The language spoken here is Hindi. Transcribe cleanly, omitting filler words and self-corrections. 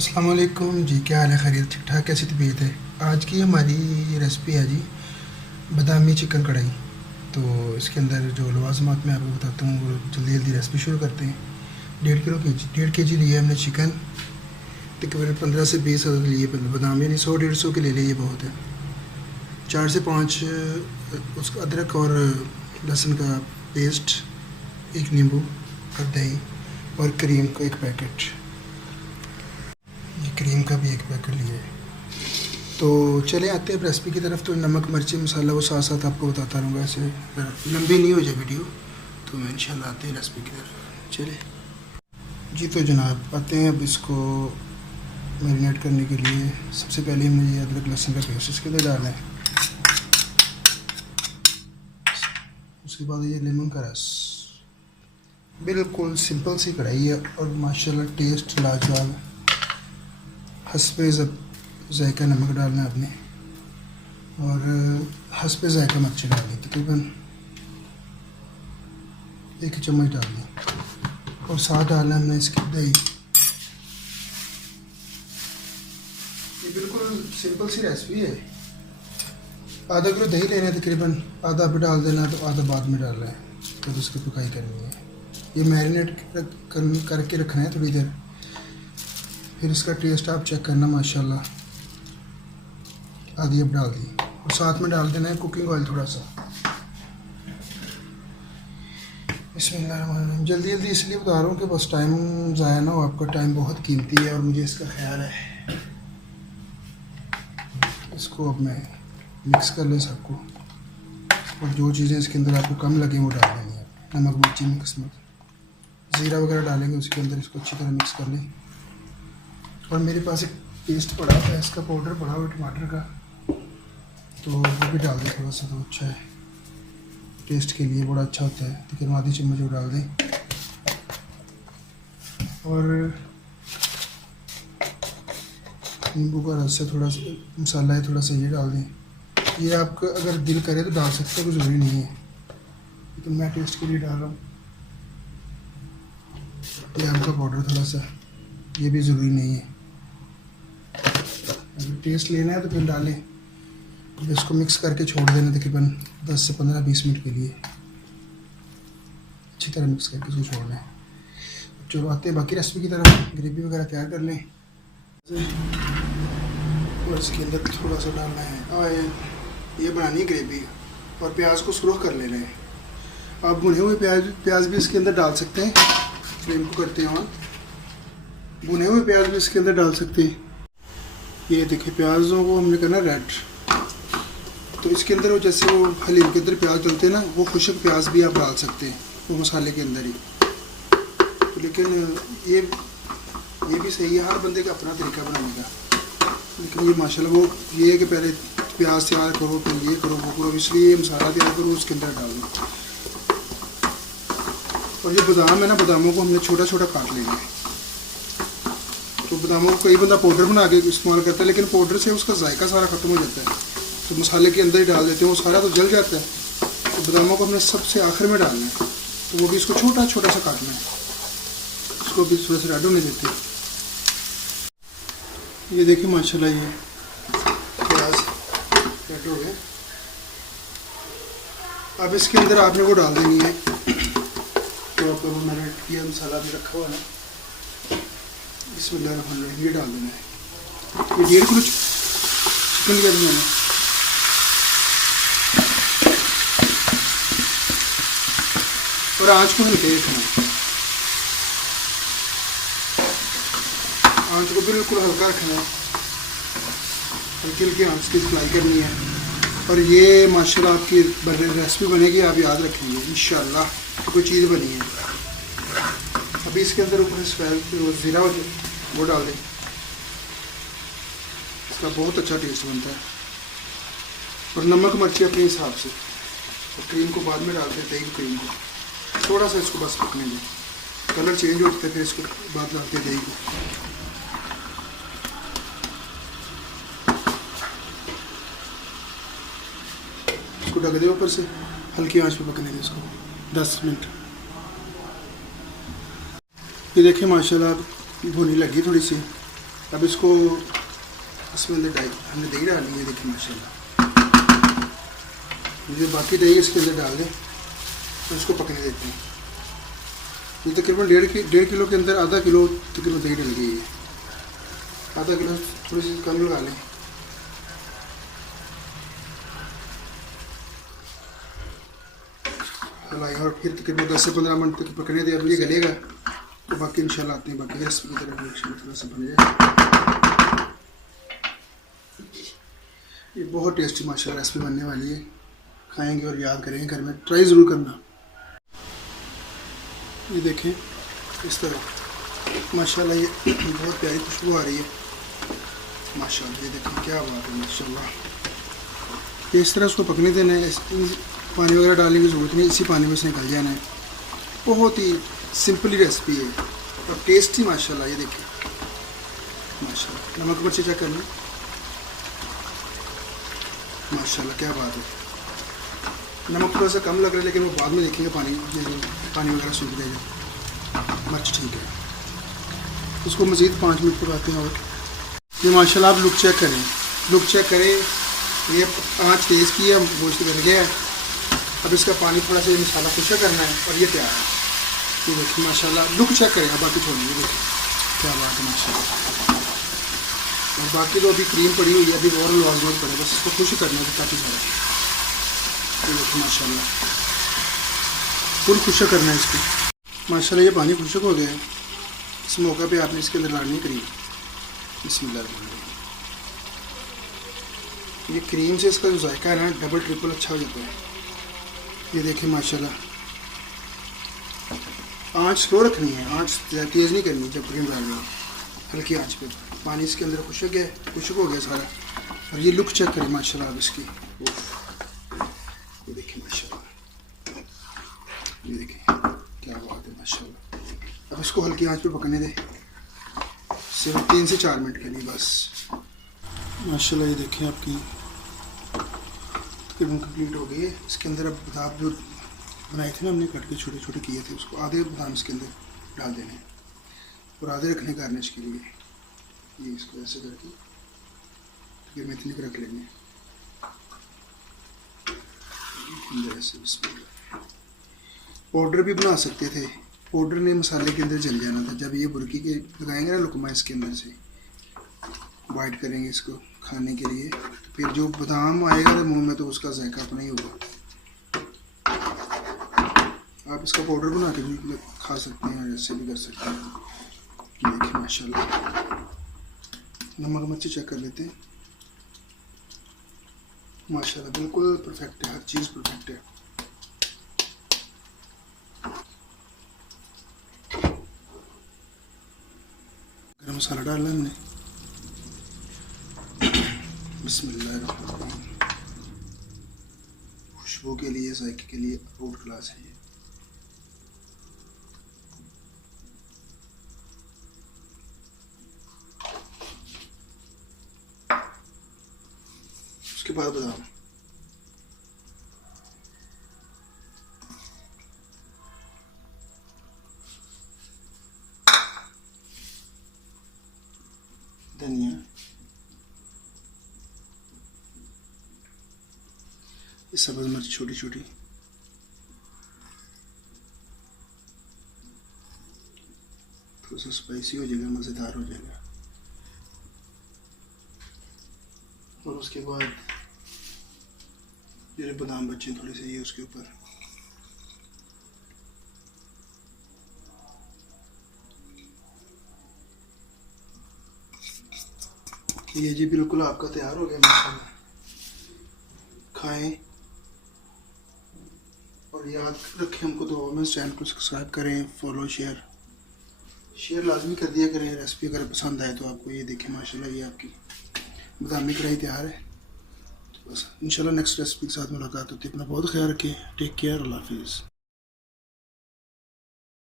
अस्सलाम वालेकुम जी। क्या हाल है? खैरियत? ठीक ठाक? कैसी तबीयत है? आज की हमारी रेसिपी है जी बादामी चिकन कढ़ाई। तो इसके अंदर जो लवाज़मात मैं आपको बताता हूँ वो जल्दी जल्दी रेसिपी शुरू करते हैं। 1.5 के जी लिए हमने चिकन, तकरीबन 15 से 20 अदद लिए बादाम, यानी 100-150 के ले लिए, ये बहुत है। 4 से 5 उसका अदरक और लहसुन का पेस्ट, एक नींबू और दही और क्रीम का एक पैकेट, ये क्रीम का भी एक पैकेट लिए है। तो चले आते हैं रेसिपी की तरफ। तो नमक मिर्ची मसाला वो साथ साथ आपको बताता रहूँगा, ऐसे लंबी नहीं हो जाए वीडियो। तो मैं इंशाल्लाह आते हैं रेसिपी की तरफ। चले जी। तो जनाब आते हैं अब इसको मैरिनेट करने के लिए। सबसे पहले मुझे अदरक लहसुन का पेस्ट इसके अंदर डालना है। उसके बाद ये लेमन का रस। बिल्कुल सिंपल सी कढ़ाई है और माशाल्लाह टेस्ट लाजवाब। हस्बे ज़ायका नमक डालना है आपने, और हस्बे ज़ायका मिर्ची डालनी, तकरीबन 1 चम्मच डालनी, और साथ डालना हमने इसकी दही। ये बिल्कुल सिंपल सी रेसिपी है। आधा किलो दही लेना है, तकरीबन आधा अभी डाल देना, तो आधा बाद में डालना है, तो उसकी पकाई करनी है। ये मैरिनेट करके रखना है थोड़ी देर, फिर इसका टेस्ट आप चेक करना। माशाल्लाह आधी अब डाल दी, और साथ में डाल देना है कुकिंग ऑयल थोड़ा सा। बिस्मिल्लाह। जल्दी जल्दी इसलिए बता रहा हूँ कि बस टाइम ज़ाया ना हो, आपका टाइम बहुत कीमती है और मुझे इसका ख्याल है। इसको अब मैं मिक्स कर लें सबको, और जो चीज़ें इसके अंदर आपको कम लगे वो डाल देंगे। नमक मिर्ची मिक्स में ज़ीरा वगैरह डालेंगे उसके अंदर, इसको अच्छी तरह मिक्स कर लें। और मेरे पास एक पेस्ट पड़ा है, इसका पाउडर पड़ा हुआ टमाटर का, तो वो भी डाल दें थोड़ा सा, तो अच्छा है टेस्ट के लिए, बड़ा अच्छा होता है। तकरीबन आधी चम्मच वो डाल दें। और नींबू का रस से थोड़ा सा मसाला है, थोड़ा सा ये डाल दें। ये आपका अगर दिल करे तो डाल सकते हैं, कोई ज़रूरी नहीं है, लेकिन मैं टेस्ट के लिए डाल रहा हूँ। ये आम का पाउडर थोड़ा सा, ये भी ज़रूरी नहीं है, अगर टेस्ट लेना है तो फिर डालें। इसको मिक्स करके छोड़ देना तकरीबन 10 से 15-20 मिनट के लिए, अच्छी तरह मिक्स करके इसको छोड़ना है। चलो आते हैं बाकी रेसिपी की तरफ। ग्रेवी वगैरह तैयार कर लें, और इसके अंदर थोड़ा सा डालना है ऑयल। ये बनानी है ग्रेवी, और प्याज को सुरख कर लेना है। आप भुने हुए प्याज भी इसके अंदर डाल सकते हैं। फ्लेम को करते हैं ऑन, भुने हुए प्याज भी इसके अंदर डाल सकते हैं। ये देखिए प्याज़ों को हमने करना रेड, तो इसके अंदर वो जैसे वो हलीम के अंदर प्याज डलते हैं ना, वो खुशक प्याज भी आप डाल सकते हैं वो मसाले के अंदर ही। तो लेकिन ये भी सही है, हर बंदे का अपना तरीका बनाने का। लेकिन ये माशाल्लाह वो ये है कि पहले प्याज तैयार करो, फिर ये करो वो करो, इसलिए ये मसाला तैयार करो उसके अंदर डाल दो। और ये बादाम है ना, बादामों को हमने छोटा छोटा काट लेना है। तो बादामों को कई बंदा पाउडर बना के इस्तेमाल करता है, लेकिन पाउडर से उसका जायका सारा ख़त्म हो जाता है, तो मसाले के अंदर ही डाल देते हैं, वो सारा तो जल जाता है। तो बादामों को हमने सबसे आखिर में डालना है, तो वो भी इसको छोटा छोटा सा काटना है, इसको भी थोड़ा सा रेड होने देते हैं। ये देखिए माशाल्लाह ये प्याज रेड हो गए। अब इसके अंदर आपने वो डाल देनी है, तो आपका वो मैंने किया मसाला भी रखा हुआ है ना, बिस्मिल्लाह, ये डाल देना है। ये 1.5 किलो चिकन लिया था मैंने, और आँच को हल्के रखना है, आँच को बिल्कुल हल्का रखना है, हल्की हल्की आँच की फ्राई करनी है। और ये माशाल्लाह आपकी रेसिपी बनेगी, आप याद रखेंगे इंशाल्लाह कोई चीज़ बनी है। अभी इसके अंदर ऊपर से ज़ीरा वो डाल दें, इसका बहुत अच्छा टेस्ट बनता है। और नमक मिर्ची अपने हिसाब से, और क्रीम को बाद में डालते हैं, दही की क्रीम को थोड़ा सा इसको बस पकने दें, कलर चेंज होता है, फिर इसको बाद डालते हैं दही को। इसको ढक दें ऊपर से, हल्की आंच पे पकने दें इसको 10 मिनट। ये देखिए माशाल्लाह भुनी लगी थोड़ी सी, अब इसको इसमें अंदर हमने दही डाली है, देखिए माशाल्लाह। जो बाकी दही इसके अंदर डाल दें और इसको पकने देते हैं। ये तकरीबन 1.5 किलो के अंदर आधा किलो तकरीबन दही डल गई है। आधा किलो थोड़ी सी कम लगा लें। हलाई और फिर तकरीबन 10 से 15 मिनट तक पकने दें। अब ये गलेगा तो बाकी इंशाल्लाह आते हैं बाकी रेसिपी की तरफ। थोड़ा सा बन जाए। ये बहुत टेस्टी माशाल्लाह रेसिपी बनने वाली है। खाएंगे और याद करेंगे, घर में ट्राई ज़रूर करना। ये देखें इस तरह माशाल्लाह ये बहुत प्यारी खुशबू आ रही है माशाल्लाह। ये देखें क्या बात है माशाल्लाह। इस तरह उसको पकने देना है। पानी वगैरह डालने की ज़रूरत नहीं, इसी पानी में से निकल जाना है। बहुत ही सिंपल रेसिपी है और टेस्टी माशाल्लाह। ये देखिए माशाल्लाह। नमक मिर्ची चेक करना माशाल्लाह, क्या बात है। नमक थोड़ा सा कम लग रहा है लेकिन वो बाद में देखेंगे। पानी वगैरह सूख जाएगा। मिर्च ठीक है। इसको मज़ीद 5 मिनट पकाते हैं। और ये माशाल्लाह आप लुक चेक करें, लुक चेक करें। ये आँच तेज़ की है, गोश्त गल गया है। अब इसका पानी थोड़ा सा ये मसाला खुशक करना है और ये तैयार है। ये देखिए माशाल्लाह, लुक चेक करें। अब बाकी छोड़िए, देखिए क्या बात है माशाल्लाह। और बाकी तो अभी क्रीम पड़ी हुई है, अभी और लाजमत पड़े, बस इसको खुश करना है काफ़ी सारा। ये देखिए माशाल्लाह फुल खुशक करना है इसको माशाल्लाह। ये पानी खुशक हो गया है। इस मौका पे आपने इसके अंदर डालनी क्रीम। बिस्मिल्लाह। ये क्रीम से इसका जो जायका है ना डबल ट्रिपल अच्छा हो जाता है। ये देखिए माशाल्लाह। आँच स्लो रखनी है, आँच तेज़ नहीं करनी जब क्रीम डालनी है, हल्की आँच पे। पानी इसके अंदर खुशक है, खुशक हो गया सारा। और ये लुक चेक करें माशाल्लाह अब इसकी। ये देखिए माशाल्लाह, ये देखिए क्या बात है माशाल्लाह। अब इसको हल्की आँच पे पकने दें सिर्फ 3 से 4 मिनट के लिए बस माशाल्लाह। ये देखें आपकी तकरीबन कंप्लीट हो गई है। इसके अंदर अब बादाम जो बनाए थे ना हमने, कट के छोटे छोटे किए थे, उसको आधे बादाम इसके अंदर डाल देने हैं और आधे रखने गार्निश के लिए। ये इसको ऐसे करके तकरीबन इतने रख लेंगे अंदर ऐसे। पाउडर भी बना सकते थे, पाउडर ने मसाले के अंदर जल जाना था। जब ये बुरकी के लगाएंगे ना लुकमा इसके अंदर से वाइट करेंगे इसको खाने के लिए, तो फिर जो बादाम आएगा तो मुंह में तो उसका जायका अपना ही होगा। आप इसका पाउडर बना के भी खा सकते हैं और ऐसे भी कर सकते हैं। देखिए माशाल्लाह। नमक मिर्ची चेक कर लेते हैं माशाल्लाह। बिल्कुल परफेक्ट है, हर चीज़ परफेक्ट है। गरम मसाला डालना हमने। बिस्मिल्लाहिर्रहमानिर्रहीम। खुशबू के लिए, जायके के लिए फ्रूट क्लास है ये। उसके बाद बादाम। धनिया। ये सब्ज़ मिर्च छोटी छोटी। थोड़ा सा स्पाइसी हो जाएगा, मज़ेदार हो जाएगा। और उसके बाद ये बादाम बचे थोड़े से, ये उसके ऊपर। ये जी बिल्कुल आपका तैयार हो गया माशाल्लाह। खाएं और याद रखें हमको दुआ में। चैनल को सब्सक्राइब करें, फॉलो शेयर लाजमी कर दिया करें। रेसिपी अगर पसंद आए तो आपको। ये देखें माशाल्लाह, ये आपकी बादामी कढ़ाई तैयार है। तो बस इंशाल्लाह नेक्स्ट रेसिपी के साथ मुलाकात होती है। अपना बहुत ख्याल रखें। Take care. अल्लाह हाफिज़।